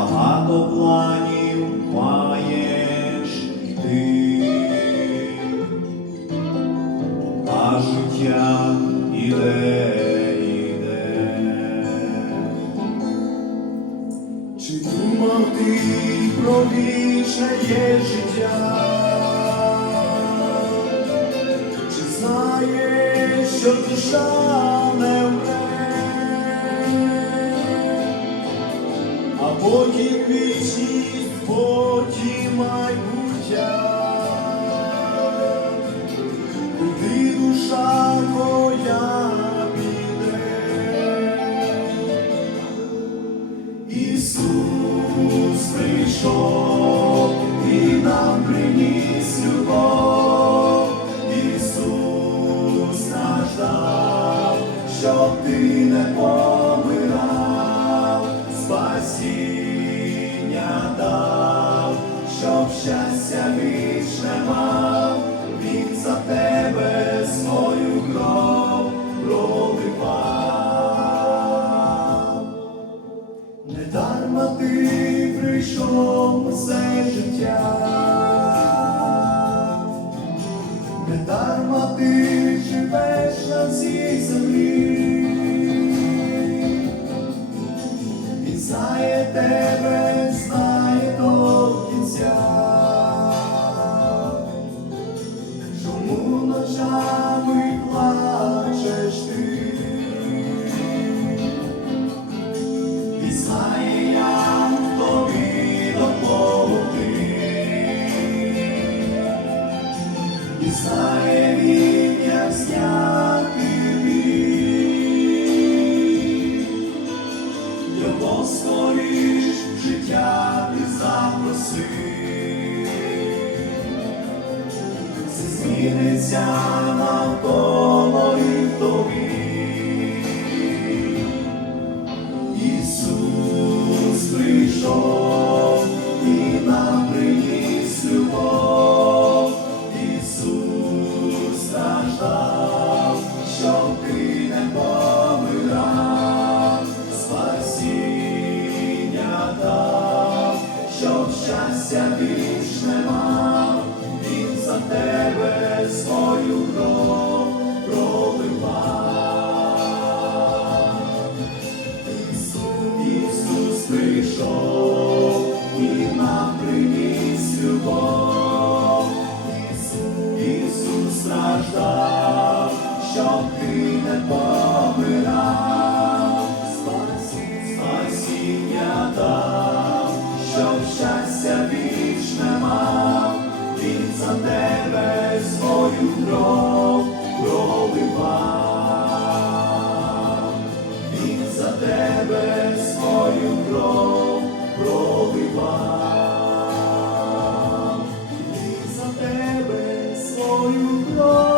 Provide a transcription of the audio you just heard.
багато планів маєш ти, а життя іде, іде. Чи думав ти про вічне життя? Чи знаєш, що душа потім вічність, потім майбуття, куди душа твоя піде? Ісус прийшов і нам приніс любов, Ісус страждав, щоб ти не помирав, спасіння недарма ти живеш на цій землі, і знає тебе, знає до кінця, скоріш життя ти запроси. Все зміниться навколо вічне мав, свою кров проливав, він за тебе свою кров проливав, він за тебе свою кров.